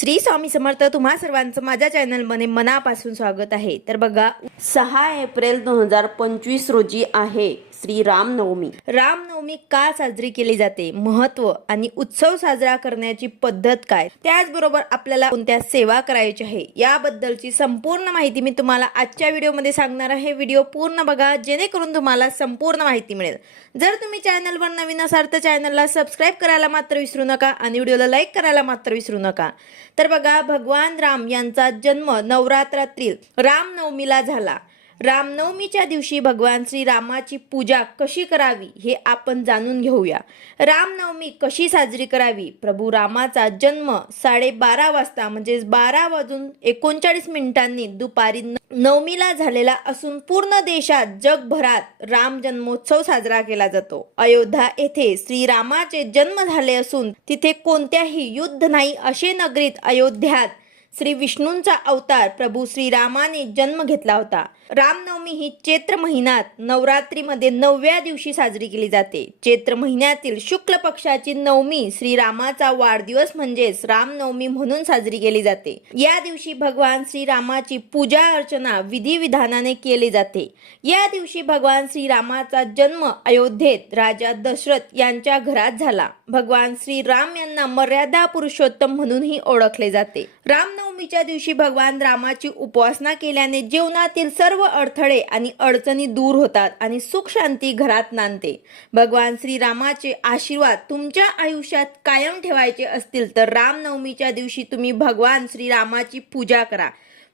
श्री स्वामी समर्थ तुम्हा सर्वांचं माझ्या चॅनलमध्ये मनापासून स्वागत आहे तर बघा सहा एप्रिल दोन हजार पंचवीस रोजी आहे श्री रामनवमी रामनवमी का साजरी केली जाते महत्व आणि उत्सव साजरा करण्याची पद्धत काय त्याचबरोबर आपल्याला कोणत्या सेवा करायची आहे याबद्दलची संपूर्ण माहिती मी तुम्हाला आजच्या व्हिडिओमध्ये सांगणार आहे व्हिडिओ पूर्ण बघा जेणेकरून तुम्हाला संपूर्ण माहिती मिळेल जर तुम्ही चॅनलवर नवीन असाल तर चॅनलला सबस्क्राईब करायला मात्र विसरू नका आणि व्हिडिओला लाईक करायला मात्र विसरू नका तर बघा भगवान राम यांचा जन्म नवरात्रातील रामनवमीला झाला रामनवमीच्या दिवशी भगवान श्री रामाची पूजा कशी करावी हे आपण जाणून घेऊया रामनवमी कशी साजरी करावी प्रभू रामाचा जन्म साडेबारा वाजता म्हणजेच बारा वाजून एकोणचाळीस मिनिटांनी दुपारी नवमीला झालेला असून पूर्ण देशात जगभरात राम जन्मोत्सव साजरा केला जातो अयोध्या येथे श्री रामाचे जन्म झाले असून तिथे कोणत्याही युद्ध नाही असे नगरीत अयोध्यात श्री विष्णूंचा अवतार प्रभू श्रीरामाने जन्म घेतला होता रामनवमी ही चैत्र महिन्यात नवरात्रीमध्ये नवव्या दिवशी साजरी केली जाते चैत्र महिन्यातील शुक्ल पक्षाची नवमी श्रीरामाचा वाढदिवस म्हणजेच रामनवमी म्हणून साजरी केली जाते या दिवशी भगवान श्रीरामाची पूजा अर्चना विधिविधानाने केली जाते या दिवशी भगवान श्रीरामाचा जन्म अयोध्येत राजा दशरथ यांच्या घरात झाला भगवान श्री राम यांना मर्यादा पुरुषोत्तम म्हणूनही ओळखले जाते रामनवमीच्या दिवशी भगवान रामाची उपासना केल्याने जीवनातील सर्व अडथळे आणि अडचणी दूर होतात आणि सुख शांती घरात नांदते भगवान श्री रामाचे आशीर्वाद तुमच्या आयुष्यात कायम ठेवायचे असतील तर रामनवमीच्या दिवशी तुम्ही भगवान श्री रामाची पूजा करा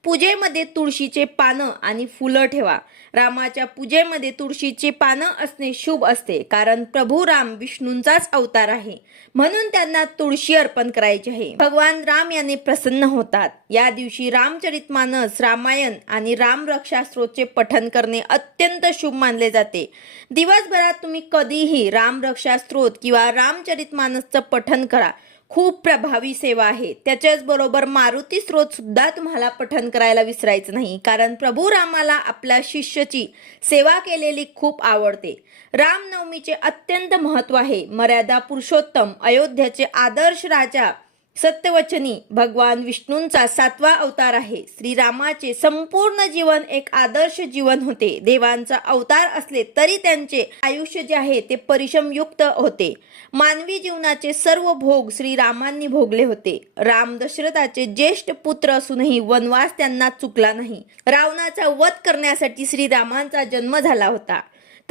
पूजेमध्ये तुळशीचे पानं आणि फुलं ठेवा रामाच्या पूजेमध्ये तुळशीचे पानं असणे शुभ असते कारण प्रभू राम विष्णूंचाच अवतार आहे म्हणून त्यांना तुळशी अर्पण करायची आहे भगवान राम याने प्रसन्न होतात या दिवशी रामचरित मानस रामायण आणि राम रक्षा स्त्रोतचे पठन करणे अत्यंत शुभ मानले जाते दिवसभरात तुम्ही कधीही राम रक्षा किंवा रामचरित मानसचं पठन करा खूप प्रभावी सेवा आहे त्याच्याचबरोबर मारुती सुद्धा तुम्हाला पठन करायला विसरायचं नाही कारण प्रभू रामाला आपल्या शिष्यची सेवा केलेली खूप आवडते रामनवमीचे अत्यंत महत्त्व आहे मर्यादा पुरुषोत्तम अयोध्याचे आदर्श राजा सत्यवचनी भगवान विष्णूंचा सातवा अवतार आहे श्रीरामाचे संपूर्ण जीवन एक आदर्श जीवन होते देवांचा अवतार असले तरी त्यांचे आयुष्य जे आहे ते परिश्रमयुक्त होते मानवी जीवनाचे सर्व भोग श्रीरामांनी भोगले होते राम दशरथाचे ज्येष्ठ पुत्र असूनही वनवास त्यांना चुकला नाही रावणाचा वध करण्यासाठी श्रीरामांचा जन्म झाला होता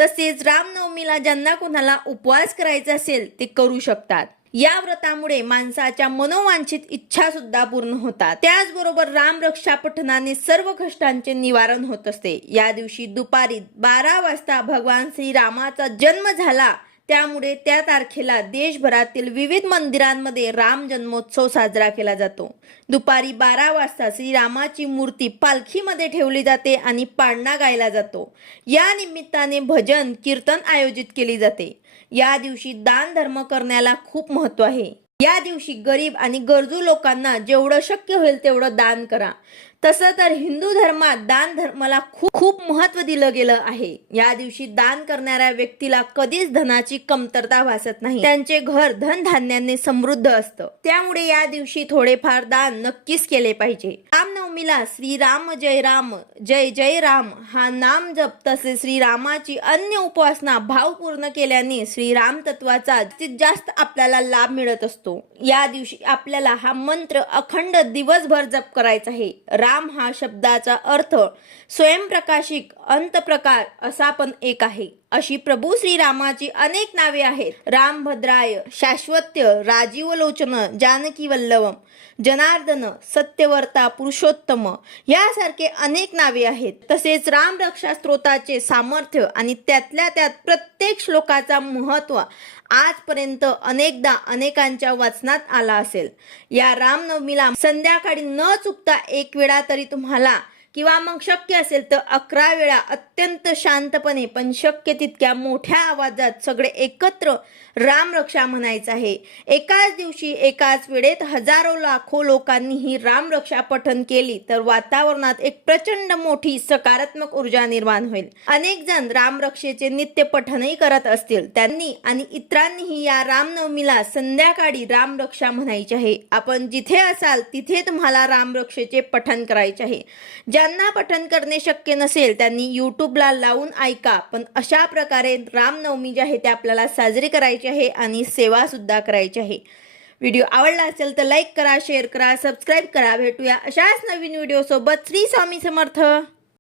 तसेच रामनवमीला ज्यांना कोणाला उपवास करायचा असेल ते करू शकतात या व्रतामुळे माणसाच्या मनोवांछित इच्छा सुद्धा पूर्ण होतात त्याचबरोबर राम रक्षा पठणाने सर्व कष्टांचे निवारण होत असते या दिवशी दुपारी बारा वाजता भगवान श्री रामाचा जन्म झाला त्यामुळे त्या तारखेला देशभरातील विविध मंदिरांमध्ये राम जन्मोत्सव साजरा केला जातो दुपारी बारा वाजता श्रीरामाची मूर्ती पालखीमध्ये ठेवली जाते आणि पाळणा गायला जातो या निमित्ताने भजन कीर्तन आयोजित केली जाते या दिवशी दान धर्म करण्याला खूप महत्त्व आहे या दिवशी गरीब आणि गरजू लोकांना जेवढं शक्य होईल तेवढं दान करा तसं तर हिंदू धर्मात दान धर्माला खूप खूप महत्व दिलं गेलं आहे या दिवशी दान करणाऱ्या व्यक्तीला कधीच धनाची कमतरता भासत नाही त्यांचे घर धनधान्याने समृद्ध असतं त्यामुळे या दिवशी थोडेफार दान नक्कीच केले पाहिजे श्री राम जय राम जय जय राम हा नाम जप श्री रामाची अन्य उपासना भाव पूर्ण केल्याने श्री राम तत्वाचा जास्तीत जास्त आपल्याला लाभ मिळत असतो या दिवशी आपल्याला हा मंत्र अखंड दिवसभर जप करायचा आहे राम हा शब्दाचा अर्थ स्वयंप्रकाशिक अंतप्रकार असा पण एक आहे अशी प्रभू श्रीरामाची अनेक नावे आहेत रामभद्राय शाश्वत्य लोचन जानकी वल्लवम जनार्दन सत्यवर्ता पुरुषोत्तम यासारखे अनेक नावे आहेत तसेच राम रक्षा स्त्रोताचे सामर्थ्य आणि त्यातल्या त्यात प्रत्येक श्लोकाचा महत्व आजपर्यंत अनेकदा अनेकांच्या वाचनात आला असेल या रामनवमीला संध्याकाळी न चुकता एक वेळा तरी तुम्हाला किंवा मग शक्य असेल तर अकरा वेळा अत्यंत शांतपणे पण शक्य तितक्या मोठ्या आवाजात सगळे एकत्र रामरक्षा म्हणायचं आहे एकाच दिवशी एकाच वेळेत हजारो लाखो लोकांनी ही रामरक्षा पठन केली तर वातावरणात एक प्रचंड मोठी सकारात्मक ऊर्जा निर्माण होईल अनेक जण रामरक्षेचे नित्य पठनही करत असतील त्यांनी आणि इतरांनीही या रामनवमीला संध्याकाळी रामरक्षा म्हणायची आहे आपण जिथे असाल तिथे तुम्हाला रामरक्षेचे पठन करायचे आहे ज्यांना पठन करणे शक्य नसेल त्यांनी यूट्यूबला लावून ऐका पण अशा प्रकारे रामनवमी जे आहे ते आपल्याला साजरी करायची आहे आणि सेवासुद्धा करायची आहे व्हिडिओ आवडला असेल तर लाईक करा शेअर करा सबस्क्राईब करा भेटूया अशाच नवीन व्हिडिओसोबत श्री स्वामी समर्थ